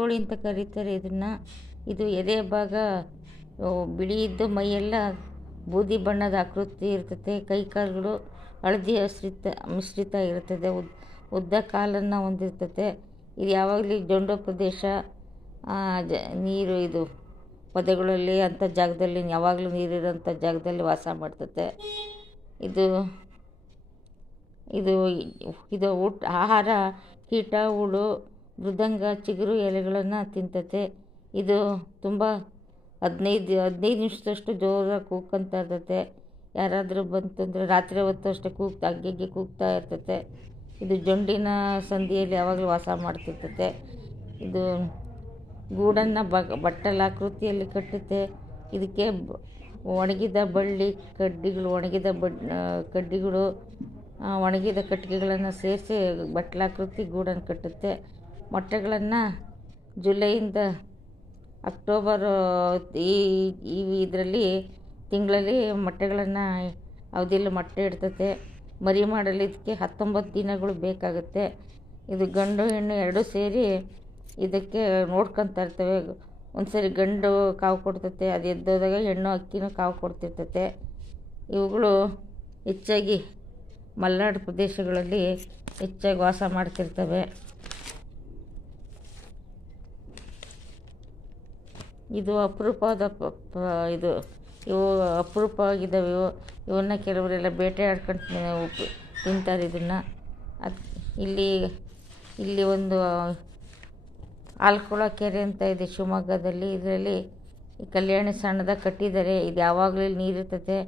ಕೋಳಿ ಅಂತ ಕರೀತಾರೆ ಇದನ್ನು. ಇದು ಎದೆ ಭಾಗ ಬಿಳಿ ಇದ್ದು ಮೈಯೆಲ್ಲ ಬೂದಿ ಬಣ್ಣದ ಆಕೃತಿ ಇರ್ತದೆ. ಕೈ ಕಾಲುಗಳು ಹಳದಿ ಮಿಶ್ರಿತ ಇರ್ತದೆ. ಉದ್ದ ಕಾಲನ್ನು ಹೊಂದಿರ್ತದೆ. ಇದು ಯಾವಾಗಲೂ ಜೊಂಡು ಪ್ರದೇಶ, ನೀರು ಇದು ಪೊದೆಗಳಲ್ಲಿ ಅಂಥ ಜಾಗದಲ್ಲಿ ಯಾವಾಗಲೂ ನೀರಿರೋಂಥ ಜಾಗದಲ್ಲಿ ವಾಸ ಮಾಡ್ತದೆ. ಇದು ಇದು ಇದು ಆಹಾರ ಕೀಟ, ಹುಳು, ಮೃದಂಗ, ಚಿಗುರು ಎಲೆಗಳನ್ನು ತಿಂತತೆ. ಇದು ತುಂಬ 15 ನಿಮಿಷದಷ್ಟು ಜೋರಾಗಿ ಕೂಗ್ಕೊಂತ ಇರ್ತತೆ. ಯಾರಾದರೂ ಬಂತಂದರೆ ರಾತ್ರಿ ಹೊತ್ತು ಅಷ್ಟೇ ಹಗ್ಗೆಗೆ ಕೂಗ್ತಾ ಇರ್ತತೆ. ಇದು ಜೊಂಡಿನ ಸಂದಿಯಲ್ಲಿ ಯಾವಾಗಲೂ ವಾಸ ಮಾಡ್ತಿರ್ತತೆ. ಇದು ಗೂಡನ್ನು ಬಟ್ಟಲಾಕೃತಿಯಲ್ಲಿ ಕಟ್ಟುತ್ತೆ. ಇದಕ್ಕೆ ಒಣಗಿದ ಬಳ್ಳಿ ಕಡ್ಡಿಗಳು, ಕಡ್ಡಿಗಳು, ಒಣಗಿದ ಕಟ್ಟಿಗೆಗಳನ್ನು ಸೇರಿಸಿ ಬಟ್ಟಲಾಕೃತಿ ಗೂಡನ್ನು ಕಟ್ಟುತ್ತೆ. ಮೊಟ್ಟೆಗಳನ್ನು ಜುಲೈಯಿಂದ ಅಕ್ಟೋಬರ್ ಇದರಲ್ಲಿ ತಿಂಗಳಲ್ಲಿ ಮೊಟ್ಟೆಗಳನ್ನು ಅವಧಿಯಲ್ಲಿ ಮೊಟ್ಟೆ ಇಡ್ತತೆ. ಮರಿ ಮಾಡಲು ಇದಕ್ಕೆ 19 ದಿನಗಳು ಬೇಕಾಗುತ್ತೆ. ಇದು ಗಂಡು ಹೆಣ್ಣು ಎರಡೂ ಸೇರಿ ಇದಕ್ಕೆ ನೋಡ್ಕೊತಾ ಇರ್ತವೆ. ಒಂದ್ಸರಿ ಗಂಡು ಕಾವು ಕೊಡ್ತತೆ, ಅದು ಎದ್ದೋದಾಗ ಹೆಣ್ಣು ಅಕ್ಕಿನೂ ಕಾವು ಕೊಡ್ತಿರ್ತತೆ. ಇವುಗಳು ಹೆಚ್ಚಾಗಿ ಮಲೆನಾಡು ಪ್ರದೇಶಗಳಲ್ಲಿ ಹೆಚ್ಚಾಗಿ ವಾಸ ಮಾಡ್ತಿರ್ತವೆ. ಇದು ಅಪರೂಪವಾದ ಇವು ಅಪರೂಪವಾಗಿದ್ದಾವೆ. ಇವನ್ನ ಕೆಲವರೆಲ್ಲ ಬೇಟೆ ಆಡ್ಕೊಂಡು ತಿಂತಾರೆ ಇದನ್ನು. ಇಲ್ಲಿ ಒಂದು ಆಲ್ಕೊಳ ಕೆರೆ ಅಂತ ಇದೆ ಶಿವಮೊಗ್ಗದಲ್ಲಿ. ಇದರಲ್ಲಿ ಕಲ್ಯಾಣಿ ಸಣ್ಣದಾಗ ಕಟ್ಟಿದ್ದಾರೆ. ಇದು ಯಾವಾಗಲೂ ನೀರಿರ್ತದೆ.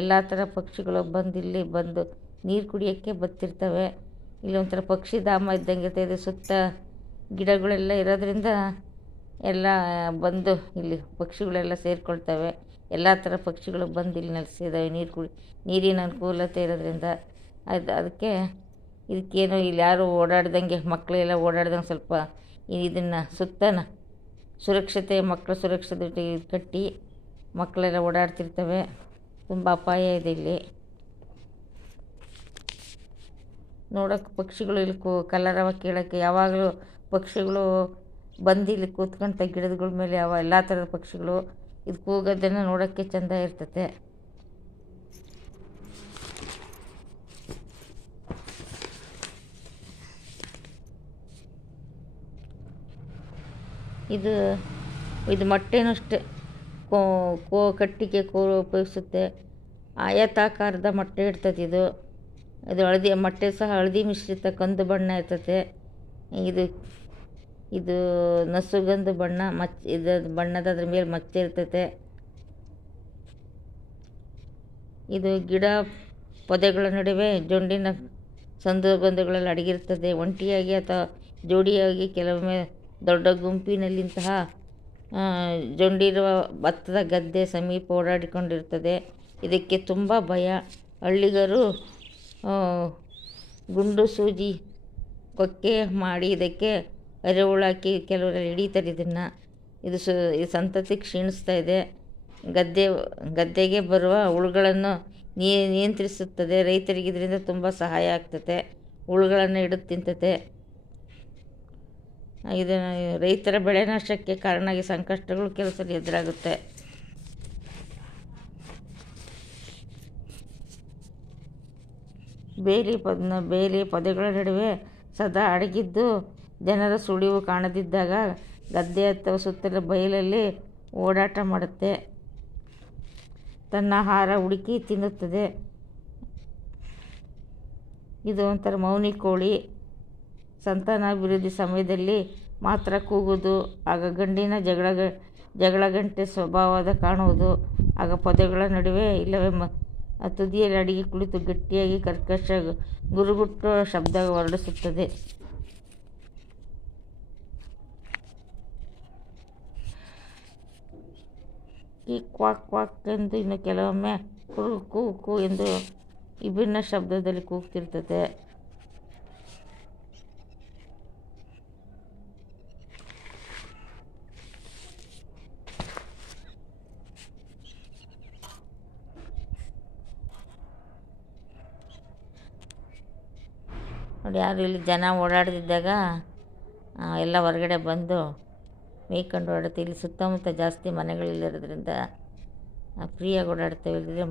ಎಲ್ಲ ಥರ ಪಕ್ಷಿಗಳು ಇಲ್ಲಿ ಬಂದು ನೀರು ಕುಡಿಯೋಕ್ಕೆ ಬರ್ತಿರ್ತವೆ. ಇಲ್ಲಿ ಒಂಥರ ಪಕ್ಷಿಧಾಮ ಇದ್ದಂಗೆ ಇರ್ತದೆ. ಇದು ಸುತ್ತ ಗಿಡಗಳೆಲ್ಲ ಇರೋದ್ರಿಂದ ಎಲ್ಲ ಬಂದು ಇಲ್ಲಿ ಪಕ್ಷಿಗಳೆಲ್ಲ ಸೇರಿಕೊಳ್ತವೆ. ಎಲ್ಲ ಥರ ಪಕ್ಷಿಗಳು ಬಂದು ಇಲ್ಲಿ ನೆಲೆಸಿದ್ದಾವೆ. ನೀರಿನ ಅನುಕೂಲತೆ ಇರೋದ್ರಿಂದ ಅದಕ್ಕೆ ಇದಕ್ಕೇನು ಇಲ್ಲಿ ಯಾರು ಓಡಾಡ್ದಂಗೆ, ಮಕ್ಕಳೆಲ್ಲ ಓಡಾಡ್ದಂಗೆ ಸ್ವಲ್ಪ ಇದನ್ನು ಸುತ್ತನ ಮಕ್ಕಳ ಸುರಕ್ಷತೆ ಕಟ್ಟಿ ಮಕ್ಕಳೆಲ್ಲ ಓಡಾಡ್ತಿರ್ತವೆ. ತುಂಬ ಅಪಾಯ ಇದೆ ಇಲ್ಲಿ. ನೋಡೋಕ್ಕೆ ಪಕ್ಷಿಗಳು ಇಲ್ಲಿ ಕಲರವ ಕೇಳೋಕ್ಕೆ ಯಾವಾಗಲೂ ಪಕ್ಷಿಗಳು ಬಂದು ಇಲ್ಲಿ ಕೂತ್ಕೊಂತ ಗಿಡಗಳ ಮೇಲೆ ಎಲ್ಲ ಥರದ ಪಕ್ಷಿಗಳು ಇದು ಕೂಗೋದನ್ನು ನೋಡೋಕ್ಕೆ ಚೆಂದ ಇರ್ತತೆ. ಇದು ಮೊಟ್ಟೆನೂ ಅಷ್ಟೇ ಕಟ್ಟಿಗೆ ಕೋಲು ಉಪಯೋಗಿಸುತ್ತೆ. ಆಯತಾಕಾರದ ಮೊಟ್ಟೆ ಇಡ್ತದೆ ಇದು ಹಳದಿ ಮೊಟ್ಟೆ ಸಹ ಹಳದಿ ಮಿಶ್ರಿತ ಕಂದು ಬಣ್ಣ ಇರ್ತದೆ. ಇದು ನಸುಗಂದು ಬಣ್ಣ ಬಣ್ಣದ ಅದ್ರ ಮೇಲೆ ಮಚ್ಚೆ ಇರ್ತೈತೆ. ಇದು ಗಿಡ ಪೊದೆಗಳ ನಡುವೆ ಜೊಂಡಿನ ಸಂದುಗೊಂದುಗಳಲ್ಲಿ ಅಡಗಿರ್ತದೆ. ಒಂಟಿಯಾಗಿ ಅಥವಾ ಜೋಡಿಯಾಗಿ ಕೆಲವೊಮ್ಮೆ ದೊಡ್ಡ ಗುಂಪಿನಲ್ಲಿಂತಹ ಜೊಂಡಿರುವ ಭತ್ತದ ಗದ್ದೆ ಸಮೀಪ ಓಡಾಡಿಕೊಂಡಿರ್ತದೆ. ಇದಕ್ಕೆ ತುಂಬ ಭಯ. ಹಳ್ಳಿಗರು ಗುಂಡು ಸೂಜಿ ಕೊಕ್ಕೆ ಮಾಡಿ ಇದಕ್ಕೆ ಎರೆಹುಳು ಹಾಕಿ ಕೆಲವರೆಲ್ಲ ಹಿಡಿತಾರೆ ಇದನ್ನು. ಇದು ಸಂತತಿ ಕ್ಷೀಣಿಸ್ತಾ ಇದೆ. ಗದ್ದೆಗೆ ಬರುವ ಹುಳುಗಳನ್ನು ನಿಯಂತ್ರಿಸುತ್ತದೆ. ರೈತರಿಗೆ ಇದರಿಂದ ತುಂಬ ಸಹಾಯ ಆಗ್ತದೆ. ಹುಳುಗಳನ್ನು ಹಿಡಿದು ತಿಂತತೆ. ಇದನ್ನು ರೈತರ ಬೆಳೆ ನಾಶಕ್ಕೆ ಕಾರಣ ಆಗಿ ಸಂಕಷ್ಟಗಳು ಕೆಲವು ಸಲ ಎದುರಾಗುತ್ತೆ. ಬೇಲಿ ಪೊದೆಗಳ ನಡುವೆ ಸದಾ ಅಡಗಿದ್ದು ಜನರ ಸುಳಿವು ಕಾಣದಿದ್ದಾಗ ಗದ್ದೆ ಅಥವಾ ಸುತ್ತಲ ಬಯಲಲ್ಲಿ ಓಡಾಟ ಮಾಡುತ್ತೆ. ತನ್ನ ಆಹಾರ ಹುಡುಕಿ ತಿನ್ನುತ್ತದೆ. ಇದು ಒಂಥರ ಮೌನಿ ಕೋಳಿ. ಸಂತಾನಾಭಿವೃದ್ಧಿ ಸಮಯದಲ್ಲಿ ಮಾತ್ರ ಕೂಗುವುದು. ಆಗ ಗಂಡಿನ ಜಗಳಗಂಟೆ ಸ್ವಭಾವದ ಕಾಣುವುದು. ಆಗ ಪೊದೆಗಳ ನಡುವೆ ಇಲ್ಲವೇ ತುದಿಯಲ್ಲಿ ಅಡಿಗೆ ಕುಳಿತು ಗಟ್ಟಿಯಾಗಿ ಕರ್ಕಶ ಗುರುಗುಟ್ಟುವ ಶಬ್ದ ಹೊರಡಿಸುತ್ತದೆ. ಈ ಕ್ವಾಕ್ ಕ್ವಾಕ್ ಎಂದು, ಇನ್ನು ಕೆಲವೊಮ್ಮೆ ಕೂ ಕೂ ಎಂದು ವಿಭಿನ್ನ ಶಬ್ದದಲ್ಲಿ ಕೂಗ್ತಿರ್ತದೆ. ನೋಡಿ, ಯಾರು ಇಲ್ಲಿ ಜನ ಓಡಾಡ್ದಿದ್ದಾಗ ಎಲ್ಲ ಹೊರಗಡೆ ಬಂದು ಮೇಯ್ಕೊಂಡು ಓಡಾಡುತ್ತೆ. ಇಲ್ಲಿ ಸುತ್ತಮುತ್ತ ಜಾಸ್ತಿ ಮನೆಗಳಿಲ್ಲಿರೋದ್ರಿಂದ ಫ್ರೀಯಾಗಿ ಓಡಾಡ್ತವೆ. ಇಲ್ಲದಿದ್ರೆ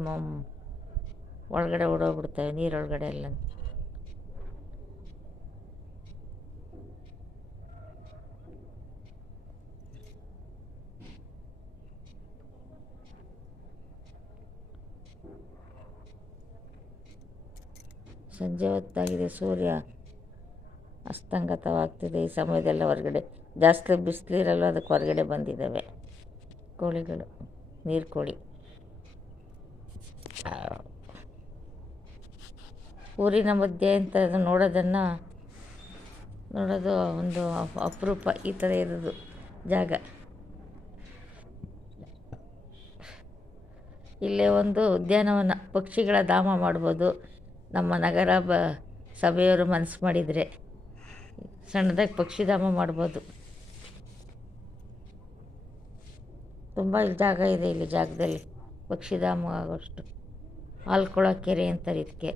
ಒಳಗಡೆ ಓಡೋಗ್ಬಿಡ್ತವೆ ನೀರೊಳಗಡೆ ಎಲ್ಲ. ಸಂಜೆ ಹೊತ್ತಾಗಿದೆ, ಸೂರ್ಯ ಅಸ್ತಂಗತವಾಗ್ತಿದೆ. ಈ ಸಮಯದೆಲ್ಲ ಹೊರಗಡೆ ಜಾಸ್ತಿ ಬಿಸಿಲಿರಲ್ಲ, ಅದಕ್ಕೆ ಹೊರಗಡೆ ಬಂದಿದ್ದಾವೆ ಕೋಳಿಗಳು, ನೀರು ಕೋಳಿ. ಊರಿನ ಮಧ್ಯೆ ಅಂತ ನೋಡೋದು ಒಂದು ಅಪರೂಪ, ಈ ಥರ ಇರೋದು ಜಾಗ. ಇಲ್ಲೇ ಒಂದು ಉದ್ಯಾನವನ, ಪಕ್ಷಿಗಳ ಧಾಮ ಮಾಡ್ಬೋದು. ನಮ್ಮ ನಗರ ಸಭೆಯವರು ಮನಸ್ಸು ಮಾಡಿದರೆ ಸಣ್ಣದಾಗಿ ಪಕ್ಷಿಧಾಮ ಮಾಡ್ಬೋದು. ತುಂಬ ಜಾಗ ಇದೆ ಇಲ್ಲಿ ಜಾಗದಲ್ಲಿ ಪಕ್ಷಿಧಾಮ ಆಗೋಷ್ಟು. ಆಲ್ಕೊಳ ಕೆರೆ ಅಂತಾರೆ ಇದಕ್ಕೆ.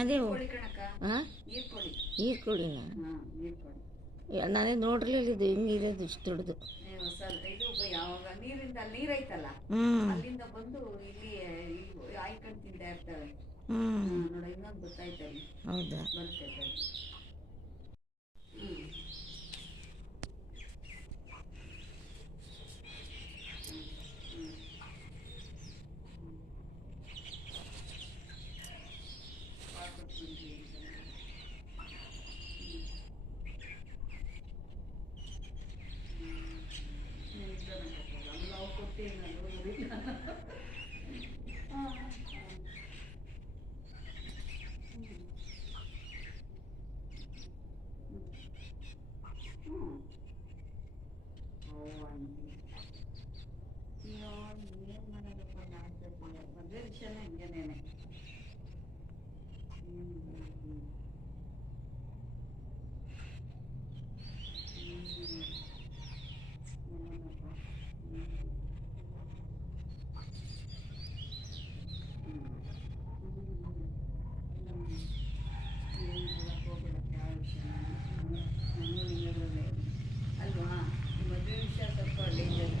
ಅದೇ ಹಾಂ, ನೀರು ಕೋಳಿನ ನಾನೇ ನೋಡ್ರಲಿಲ್ಲ ಇದು ಹಿಂಗಿರೋದು ಇಷ್ಟು ದೊಡ್ಡದು. ಇದು ಯಾವಾಗ ನೀರಿಂದ ನೀರೈತಲ್ಲ ಅಲ್ಲಿಂದ ಬಂದು ಇಲ್ಲಿ ಆಯ್ಕೊಂಡು ತಿಂತಾ ಇರ್ತವೆ. ನೋಡ ಇನ್ನೊಂದು ಗೊತ್ತಾಯ್ತಲ್ಲ. ಹೌದಾ? ಬರ್ತೈತೆ. ಮದುವೆ ವಿಷಯನೇ ಹಿಂಗೇನೇನೆ. ಅಲ್ವಾ ಮದುವೆ ವಿಷಯ ಸ್ವಲ್ಪ ಡೇಂಜರ್.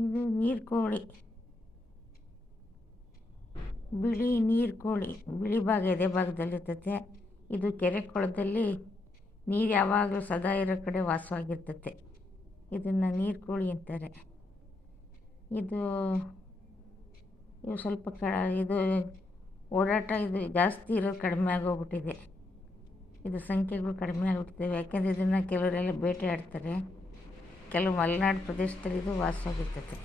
ಇದು ನೀರ್ಕೋಳಿ, ಬಿಳಿ ನೀರ್ಕೋಳಿ. ಬಿಳಿ ಭಾಗ ಎದೆ ಭಾಗದಲ್ಲಿರ್ತತೆ. ಇದು ಕೆರೆ ಕೊಳದಲ್ಲಿ ನೀರು ಯಾವಾಗಲೂ ಸದಾ ಇರೋ ಕಡೆ ವಾಸವಾಗಿರ್ತತೆ. ಇದನ್ನು ನೀರ್ಕೋಳಿ ಅಂತಾರೆ. ಇದು ಸ್ವಲ್ಪ ಇದು ಓಡಾಟ ಇದು ಜಾಸ್ತಿ ಇರೋದು ಕಡಿಮೆ ಆಗೋಗ್ಬಿಟ್ಟಿದೆ. ಇದು ಸಂಖ್ಯೆಗಳು ಕಡಿಮೆ ಆಗಿಬಿಡ್ತವೆ. ಯಾಕೆಂದರೆ ಇದನ್ನು ಕೆಲವರೆಲ್ಲ ಬೇಟೆ ಆಡ್ತಾರೆ. ಕೆಲವು ಮಲೆನಾಡು ಪ್ರದೇಶದಲ್ಲಿ ಇದು ವಾಸವಾಗಿರ್ತದೆ.